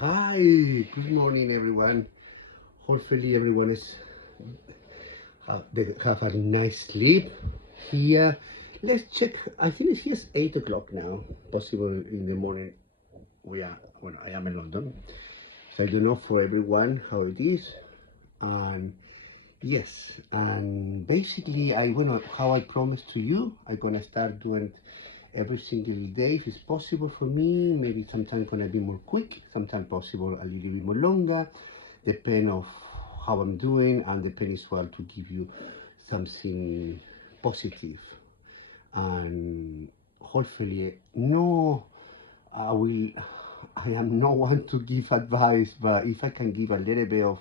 Hi, good morning, everyone. Hopefully, everyone is they have a nice sleep. Here, let's check. I think it's just 8 o'clock now. Possible in the morning. We are when I am in London, so I don't know for everyone how it is. And yes, and basically, I wanna how I promised to you, I'm gonna start doing every single day if it's possible for me. Maybe sometimes gonna be more quick, sometimes possible a little bit more longer, depend of how I'm doing and depend as well to give you something positive. And hopefully, no, I will. I am no one to give advice, but if I can give a little bit of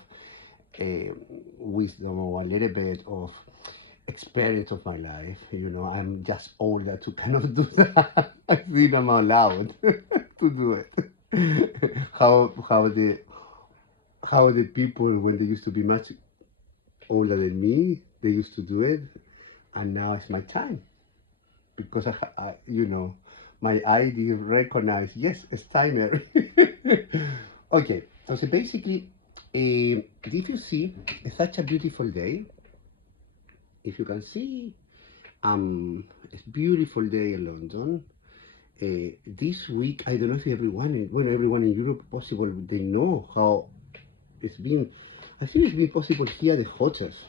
uh, wisdom or a little bit of experience of my life. I'm just older to cannot do that. I think I'm allowed to do it. How the people when they used to be much older than me, they used to do it, and now it's my time because my ID recognize yes, it's timer. Okay, so basically, if you see, it's such a beautiful day. If you can see, it's beautiful day in London. This week, I don't know if everyone in Europe possible, they know how it's been. I think it's been possible here, the hottest.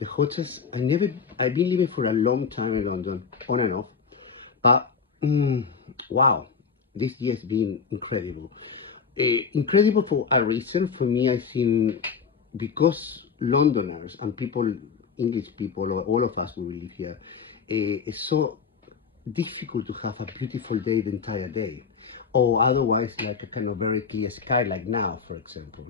The hottest, I've been living for a long time in London, on and off. But, wow, this year has been incredible. Incredible for a reason. For me, I think because Londoners and people, English people, or all of us who live here, it's so difficult to have a beautiful day the entire day, or otherwise like a kind of very clear sky like now, for example.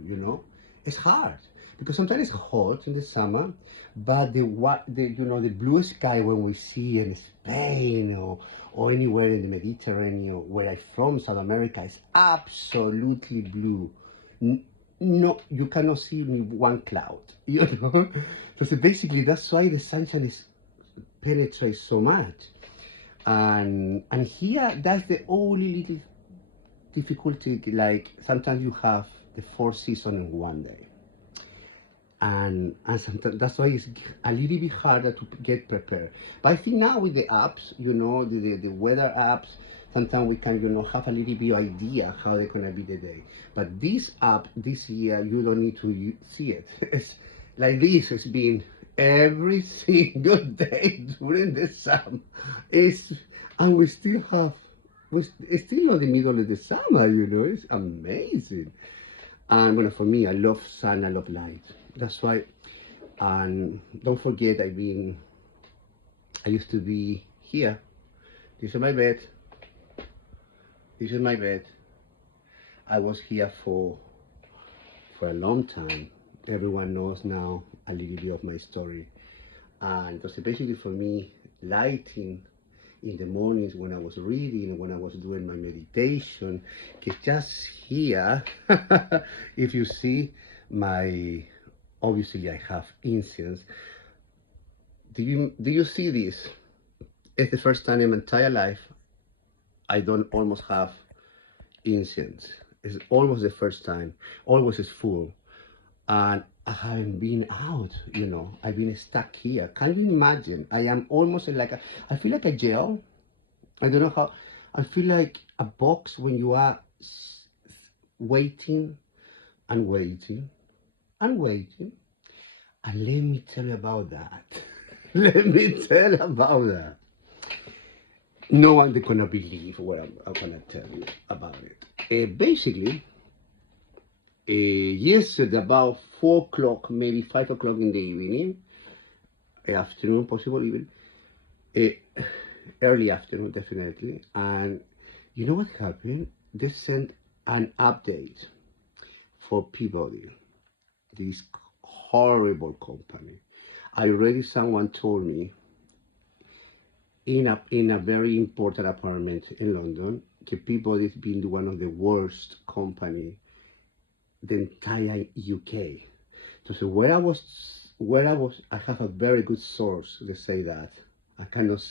It's hard because sometimes it's hot in the summer, but the blue sky when we see in Spain or anywhere in the Mediterranean where I'm from, South America, is absolutely blue. No, you cannot see me one cloud. So basically that's why the sunshine is penetrates so much. And here that's the only little difficulty, like sometimes you have the four seasons in one day, and sometimes that's why it's a little bit harder to get prepared. But I think now with the apps, the weather apps, sometimes we can have a little bit idea how they're gonna be the day. But this app this year, you don't need to see it. It's like this. It's been every single day during the summer. It's and we still have. It's still not the middle of the summer. It's amazing. And well, for me, I love sun, I love light. That's why. And don't forget, I used to be here. This is my bed. This is my bed. I was here for a long time. Everyone knows now a little bit of my story. And so basically for me, lighting in the mornings when I was reading, when I was doing my meditation, it's just here. If you see obviously I have incense. Do you see this? It's the first time in my entire life I don't almost have incense. It's almost the first time. Always is full. And I haven't been out, I've been stuck here. Can you imagine? I am almost I feel like a jail. I don't know how. I feel like a box when you are waiting and waiting and waiting. And let me tell you about that. Let me tell you about that. No one is gonna believe what I'm gonna tell you about it. Basically, yesterday about 4 o'clock, maybe 5 o'clock in the evening, afternoon, possible even, uh, early afternoon, definitely. And you know what happened? They sent an update for Peabody, this horrible company. I already someone told me in a very important apartment in London, Peabody's been one of the worst company the entire UK. So I have a very good source to say that. I kind of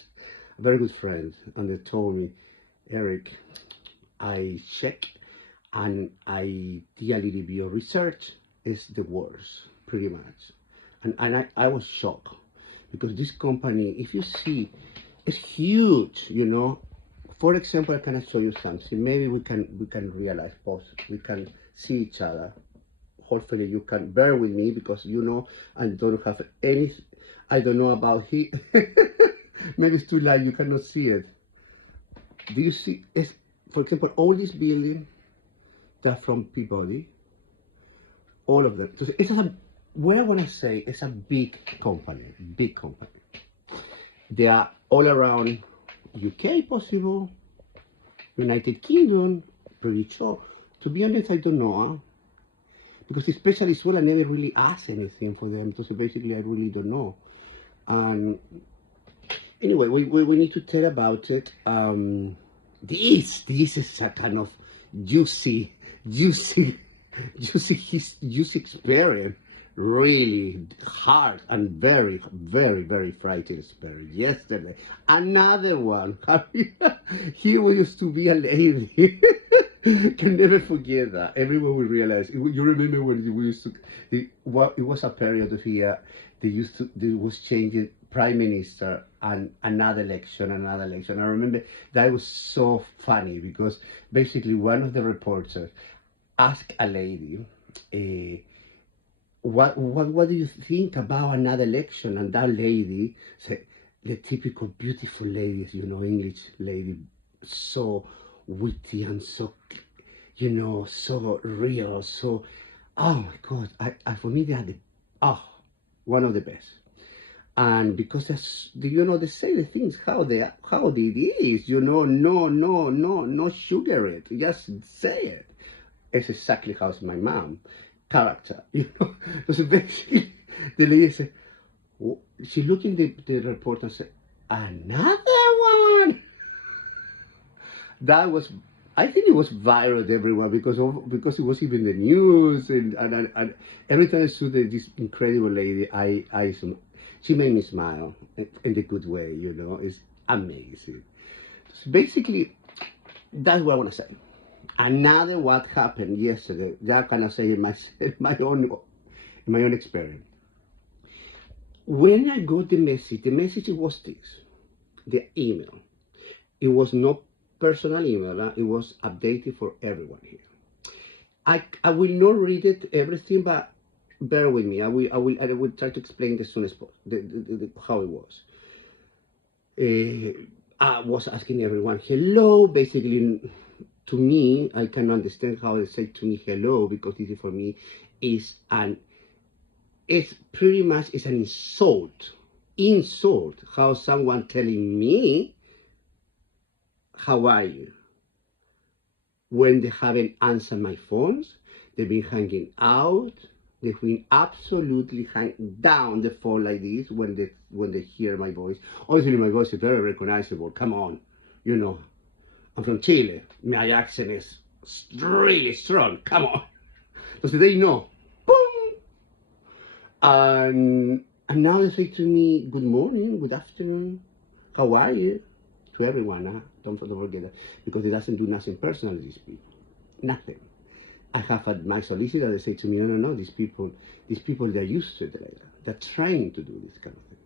a very good friend, and they told me, Eric, I check and I did a little bit of research. It's the worst, pretty much. And I was shocked because this company, if you see, it's huge, you know. For example, I can show you something. Maybe we can realize, both. We can see each other. Hopefully, you can bear with me because you know I don't have any. I don't know about he. Maybe it's too light. You cannot see it. Do you see? It's, for example, all these buildings that from Peabody, all of them. So it's a, what I want to say, it's a big company, big company. They are all around UK, possible, United Kingdom, pretty sure. To be honest, I don't know, because especially as well, I never really asked anything for them. So basically, I really don't know. And anyway, we need to tell about it. This is a kind of juicy, juicy, juicy experience. Really hard and very, very, very frightening experience. Yesterday, another one. Here we used to be a lady. Can never forget that. Everyone will realize. You remember when we used to? It was a period of here. They was changing prime minister and another election, another election. I remember that was so funny because basically one of the reporters asked a lady, what do you think about another election? And that lady said, the typical beautiful ladies, you know, English lady, so witty and so, you know, so real, so, oh my God, for me they are one of the best. And because that's, you know, they say the things how it is, you know, no sugar it, just say it. It's exactly how's my mom character, you know. So basically, the lady said, she looked in the report and said, another one. That was, I think it was viral everywhere because it was even the news and every time I saw this incredible lady, she made me smile in the good way, you know. It's amazing. So basically, that's what I want to say. Another what happened yesterday, that can I say in my own experience. When I got the message was this, the email. It was not personal email, it was updated for everyone here. I will not read it everything, but bear with me. I will try to explain as soon as possible how it was. I was asking everyone hello. Basically, to me, I can understand how they say to me hello because this for me is it's pretty much it's an insult. How someone telling me how are you when they haven't answered my phones, they've been hanging out. They've been absolutely hanging down the phone like this when they hear my voice. Obviously, my voice is very recognizable. Come on, you know, I'm from Chile. My accent is really strong. Come on. So they know. Boom. And now they say to me, good morning, good afternoon, how are you? To everyone, don't forget that, because it doesn't do nothing personal to these people. Nothing. I have had my solicitor, they say to me, no, these people, they're used to it like that. They're trying to do this kind of thing.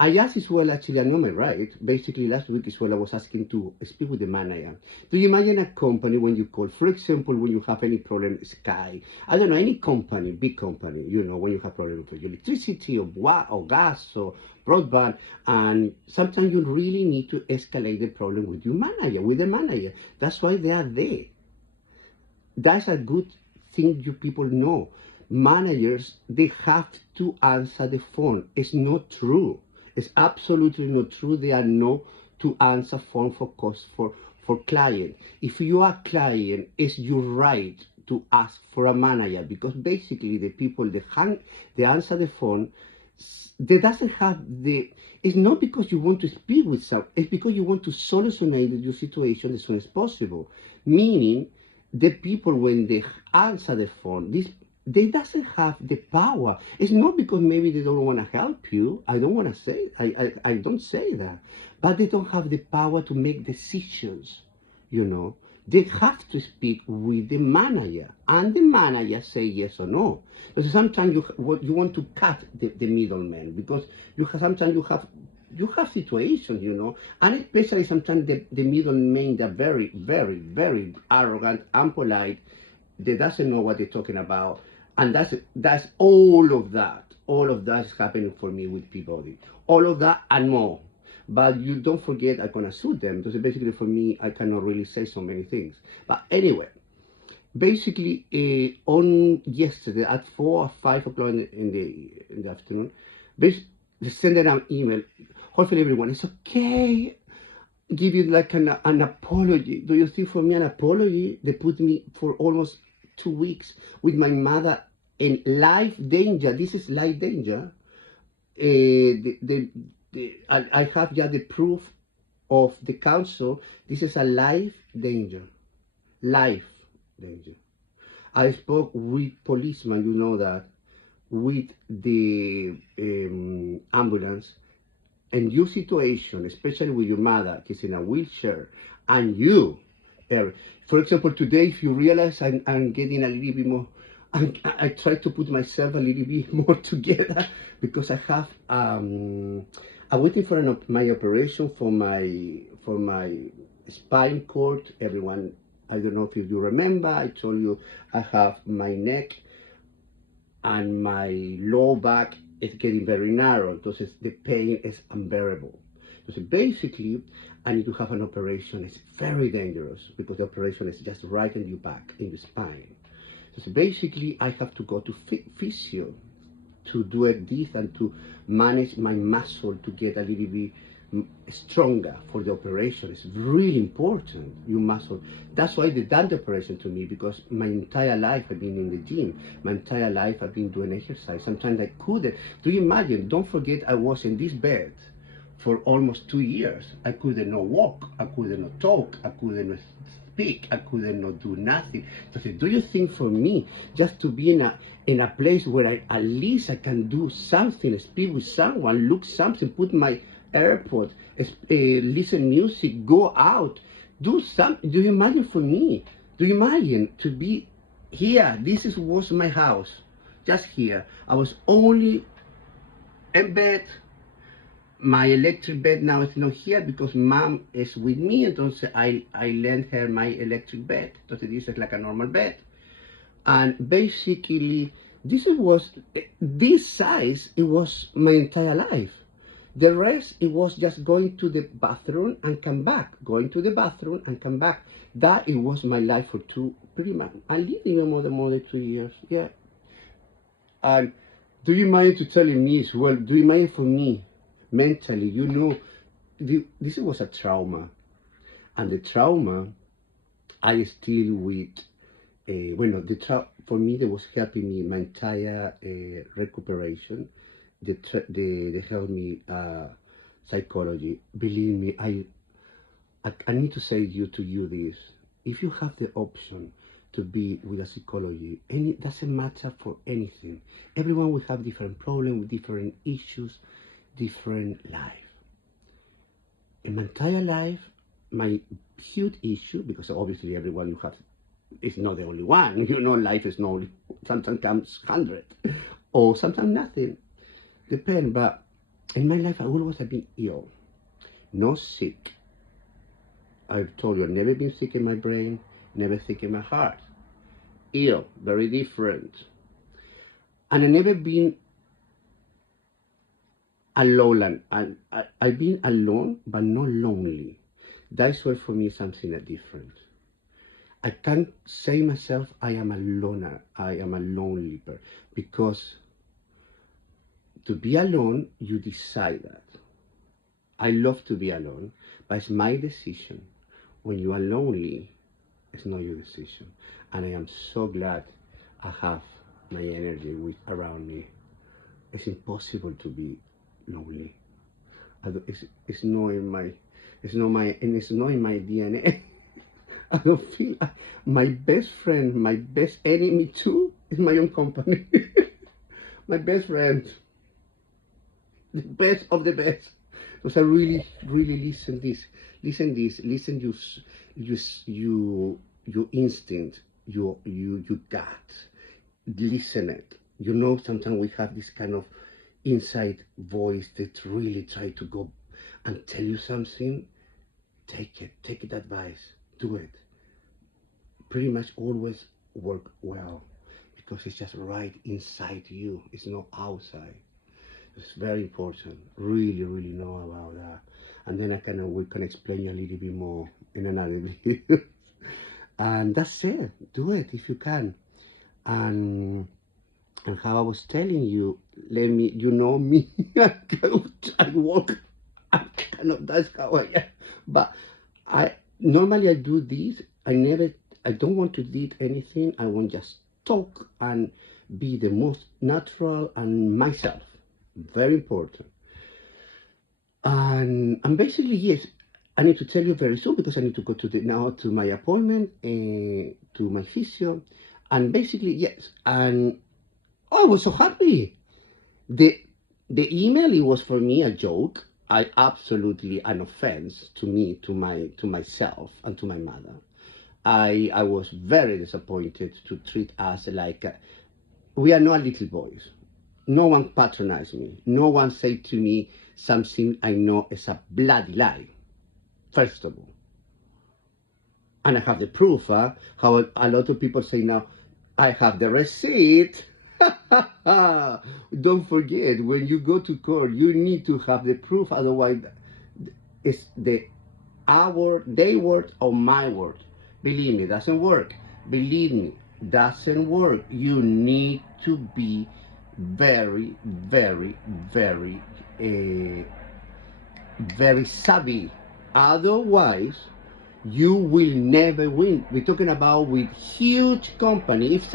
I asked as well, actually, I know my right. Basically, last week as well, I was asking to speak with the manager. Do you imagine a company when you call, for example, when you have any problem, Sky, I don't know, any company, big company, you know, when you have problems with electricity or gas or broadband, and sometimes you really need to escalate the problem with your manager, with the manager. That's why they are there. That's a good thing you people know. Managers, they have to answer the phone. It's not true. It's absolutely not true. They are not to answer phone for client. If you are client, it's your right to ask for a manager because basically the people they answer the phone. They doesn't have the. It's not because you want to speak with someone. It's because you want to solutionate your situation as soon as possible. Meaning, the people when they answer the phone, they doesn't have the power. It's not because maybe they don't want to help you. I don't want to say, I don't say that. But they don't have the power to make decisions, you know. they have to speak with the manager, and the manager say yes or no. Because sometimes you want to cut the middleman, because sometimes you have situations, and especially sometimes the middlemen, they're very, very, very arrogant, unpolite. They doesn't know what they're talking about, and that's all of that. All of that is happening for me with Peabody. All of that and more. But you don't forget, I'm gonna sue them, because basically for me, I cannot really say so many things. But anyway, basically on yesterday at 4 or 5 o'clock in the afternoon, they sent an email. Hopefully everyone is okay. Give you like an apology. Do you think for me an apology? They put me for almost 2 weeks with my mother in life danger. This is life danger. I have just the proof of the council. This is a life danger. Life danger. I spoke with policemen, that, with the ambulance, and your situation, especially with your mother, who's in a wheelchair, and you, Eric. For example, today, if you realize I'm getting a little bit more, I try to put myself a little bit more together, because I have, I'm waiting for my operation for my spine cord. Everyone, I don't know if you remember, I told you I have my neck and my lower back is getting very narrow, so the pain is unbearable. So basically, I need to have an operation. It's very dangerous, because the operation is just right in your back, in the spine. So basically, I have to go to physio to do this and to manage my muscle to get a little bit stronger for the operation. It's really important, your muscle. That's why they done the operation to me, because my entire life I've been in the gym. My entire life I've been doing exercise. Sometimes I couldn't. Do you imagine? Don't forget, I was in this bed for almost 2 years. I couldn't not walk. I couldn't not talk. I couldn't not speak. I couldn't not do nothing. So I said, do you think for me, just to be in a place where at least I can do something, speak with someone, look something, put my airport, listen music, go out, do something? Do you imagine for me? Do you imagine to be here? Was my house, just here. I was only in bed. My electric bed now is not here because mom is with me, entonces I lent her my electric bed. Entonces this is like a normal bed. And basically, this size, it was my entire life. The rest, it was just going to the bathroom and come back, going to the bathroom and come back. That, it was my life for pretty much. I lived even more than 2 years, yeah. And do you mind to telling me as well, do you mind for me, mentally, this was a trauma. And the trauma, I still with, for me, that was helping me my entire recuperation. They helped me psychology. Believe me, I need to say to you this. If you have the option to be with a psychology, and it doesn't matter for anything. Everyone will have different problems, with different issues, different life. In my entire life, my huge issue, because obviously everyone you have is not the only one. Life is not only, sometimes comes 100, or sometimes nothing. Depend. But in my life, I always have been ill, not sick. I've told you, I've never been sick in my brain, never sick in my heart. Ill, very different. And I've never been alone. I've been alone, but not lonely. That's why for me something different. I can't say myself I am a loner. I am a lonely person, because to be alone, you decide that. I love to be alone, but it's my decision. When you are lonely, it's not your decision. And I am so glad I have my energy around me. It's impossible to be lonely. It's not in my DNA. I don't feel my best friend, my best enemy too, is my own company. My best friend, the best of the best. Because I really, really listen your instinct, your gut, listen it. You know, sometimes we have this kind of inside voice that really try to go and tell you something. Take it advice, do it. Pretty much always work well because it's just right inside you. It's not outside. It's very important. Really, really know about that. And then we can explain you a little bit more in another video. And that's it. Do it if you can. And how I was telling you, let me, you know me, I walk, I'm kind of, that's how I am. But normally I do this, I don't want to do anything, I want just talk and be the most natural and myself. Very important. And basically, yes, I need to tell you very soon because I need to go now to my appointment, to my physio. And basically, yes, and I was so happy. The email, it was for me a joke. I absolutely an offense to me, to myself and to my mother. I was very disappointed to treat us like we are not little boys. No one patronized me. No one said to me something I know is a bloody lie. First of all. And I have the proof, how a lot of people say now, I have the receipt. Don't forget, when you go to court, you need to have the proof, otherwise it's their word or my word. Believe me, doesn't work. Believe me, doesn't work. You need to be very, very, very, very savvy. Otherwise, you will never win. We're talking about with huge company. If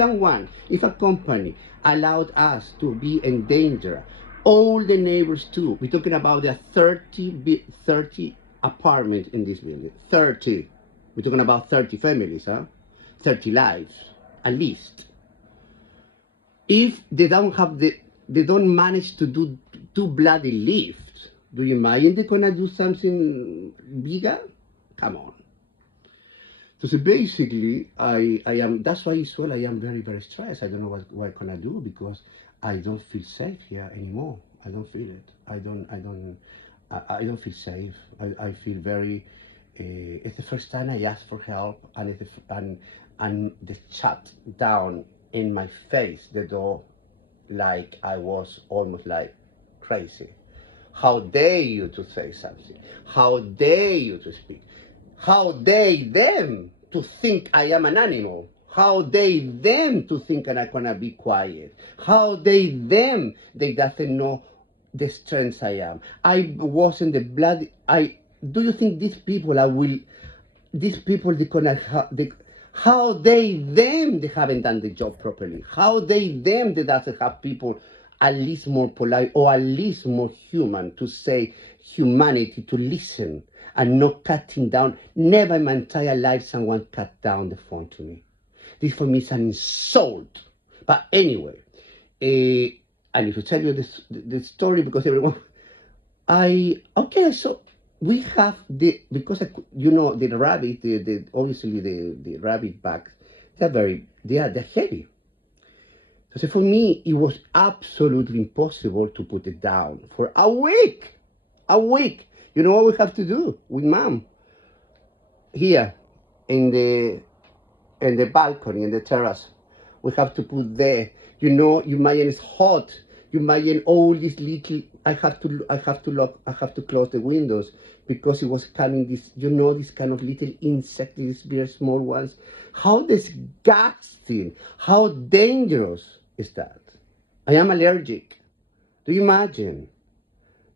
a company allowed us to be in danger, all the neighbors too. We're talking about the 30 apartments in this building. 30. We're talking about 30 families, 30 lives, at least. If they don't manage to do 2 bloody lifts, do you imagine they're gonna do something bigger? Come on. So basically, I am. That's why as well I am very, very stressed. I don't know what can I do because I don't feel safe here anymore. I don't feel it. I don't feel safe. I feel very. It's the first time I asked for help, and they shut down in my face the door, like I was almost like crazy. How dare you to say something? How dare you to speak? How dare them to think I am an animal? How dare them to think that I'm gonna be quiet? How dare them they doesn't know the strength I am? I wasn't the blood. Do you think these people they gonna how they haven't done the job properly? How they doesn't have people at least more polite or at least more human to say humanity, to listen and not cutting down. Never in my entire life someone cut down the phone to me. This for me is an insult. But anyway, I need to tell you the story because everyone, so we have because the rabbit, obviously the rabbit bags, they're heavy. So for me, it was absolutely impossible to put it down for a week. A week. You know what we have to do with mom? Here, in the balcony, in the terrace, we have to put there. You imagine it's hot. You imagine all these little. I have to close the windows because it was coming this kind of little insect, these very small ones. How disgusting! How dangerous is that? I am allergic. Do you imagine?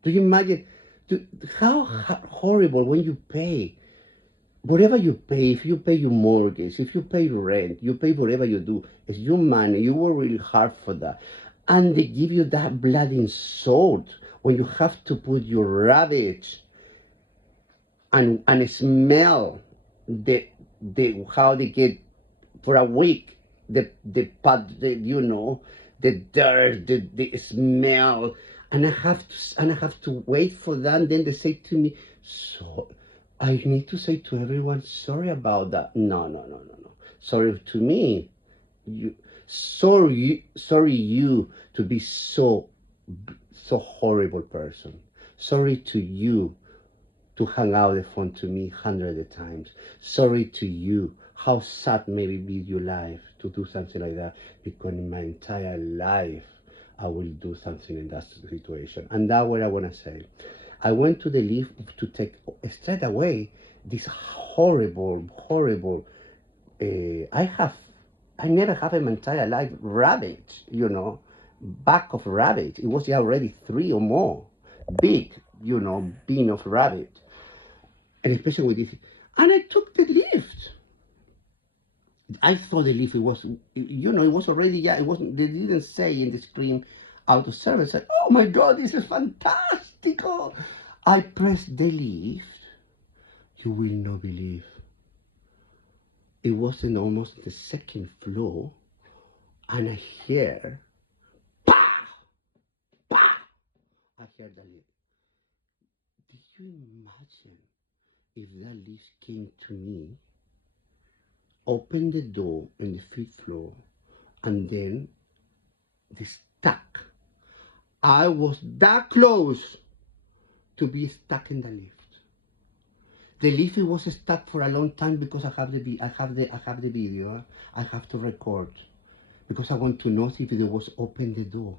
Do you imagine? How horrible when you pay. Whatever you pay, if you pay your mortgage, if you pay rent, you pay whatever you do, it's your money. You work really hard for that. And they give you that bloody insult when you have to put your rubbish and smell how they get for a week the dirt, the smell, and I have to wait for that. And then they say to me, so I need to say to everyone, sorry about that. No, no, no, no, no. Sorry to me. You, sorry you to be so horrible person. Sorry to you to hang out the phone to me hundreds of times. Sorry to you. How sad maybe be your life to do something like that, because in my entire life I will do something in that situation. And that's what I want to say. I went to the lift to take straight away this horrible. I never have in my entire life rabbit, back of rabbit. It was already three or more, big, bean of rabbit, and especially with this. And I took the lift. I thought the lift it was, it was already, yeah, it wasn't. They didn't say in the screen out of service. Like, oh my God, this is fantastico. I pressed the lift. You will not believe. It was in almost the second floor, and I hear, bah, bah. I hear the lift. Did you imagine if that lift came to me, opened the door on the fifth floor, and then they stuck? I was that close to be stuck in the lift. The lift was stuck for a long time because I have the video. I have to record because I want to know if there was open the door.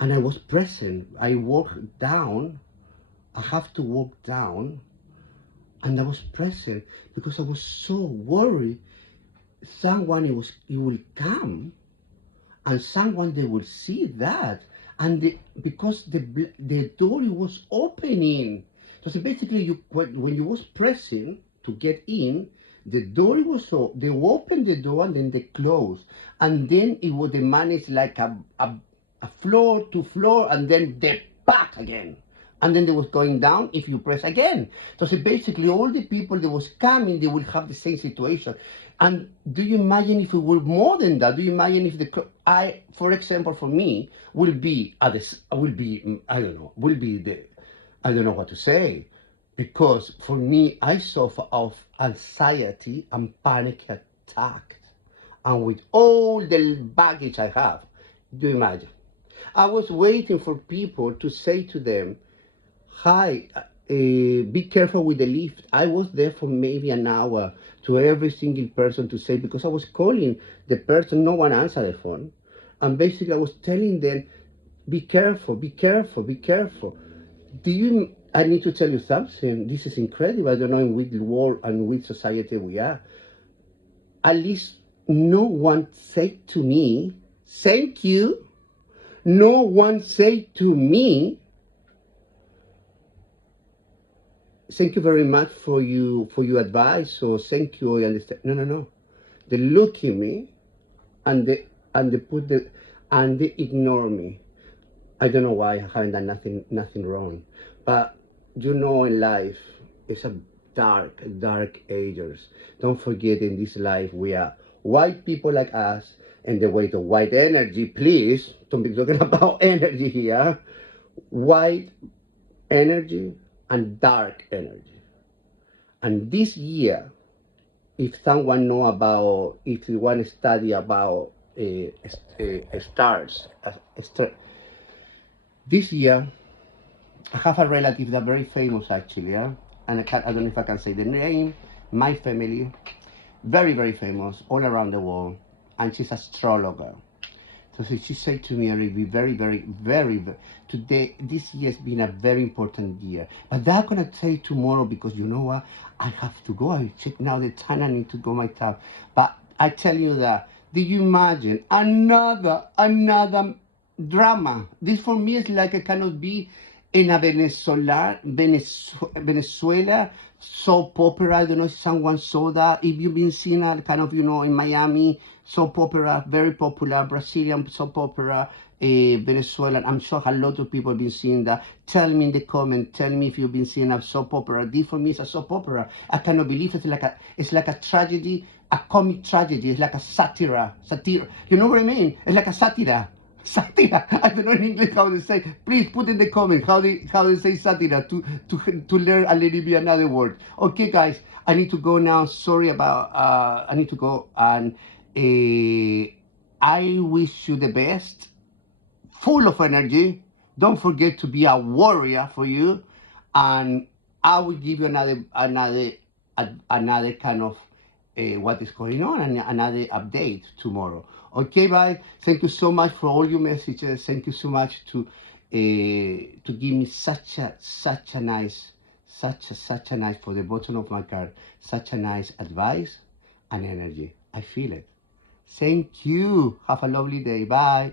And I was present. I walked down. I have to walk down, and I was present because I was so worried. Someone it will come, and someone they will see that, and because the door was opening. So basically, when you was pressing to get in, the door was so they opened the door and then they closed, and then it was they managed like a floor to floor, and then they back again, and then they was going down if you press again. So basically, all the people that was coming, they will have the same situation. And do you imagine if it were more than that? Do you imagine if for example, for me, I don't know what to say, because for me, I suffer of anxiety and panic attack, and with all the baggage I have, do you imagine? I was waiting for people to say to them, hi, be careful with the lift. I was there for maybe an hour to every single person to say, because I was calling the person, no one answered the phone. And basically I was telling them, be careful, be careful, be careful. I need to tell you something. This is incredible. I don't know in which world and which society we are. At least no one said to me, thank you. No one said to me, thank you very much for your advice, or thank you, I understand. No. They look at me and they ignore me. I don't know why. I haven't done nothing wrong. But in life, it's a dark ages. Don't forget, in this life we are white people like us, and the way to white energy, please don't be talking about energy here. White energy and dark energy. And this year, if you want to study about stars, this year, I have a relative that very famous actually, yeah? And I don't know if I can say the name, my family, very, very famous all around the world, and she's an astrologer. So she said to me, I'll be today, this year has been a very important year. But that's going to say tomorrow, because you know what? I have to go. I check now the time. I need to go my time. But I tell you that, do you imagine another drama? This for me is like I cannot be in a Venezuela soap opera. I don't know if someone saw that. If you've been seeing a kind of, in Miami, soap opera, very popular, Brazilian soap opera, Venezuelan. I'm sure a lot of people have been seeing that. Tell me in the comment, tell me if you've been seeing a soap opera. This for me is a soap opera. I cannot believe it's like a tragedy, a comic tragedy. It's like a satire. You know what I mean? It's like a satire. Satira. I don't know in English how to say. Please put in the comment how they say satira to learn a little bit another word. Okay, guys, I need to go now. Sorry about. I need to go, and I wish you the best. Full of energy. Don't forget to be a warrior for you, and I will give you another kind of what is going on and another update tomorrow. Okay, bye. Thank you so much for all your messages. Thank you so much to give me such a nice such a nice for the bottom of my card, such a nice advice and energy. I feel it. Thank you. Have a lovely day. Bye.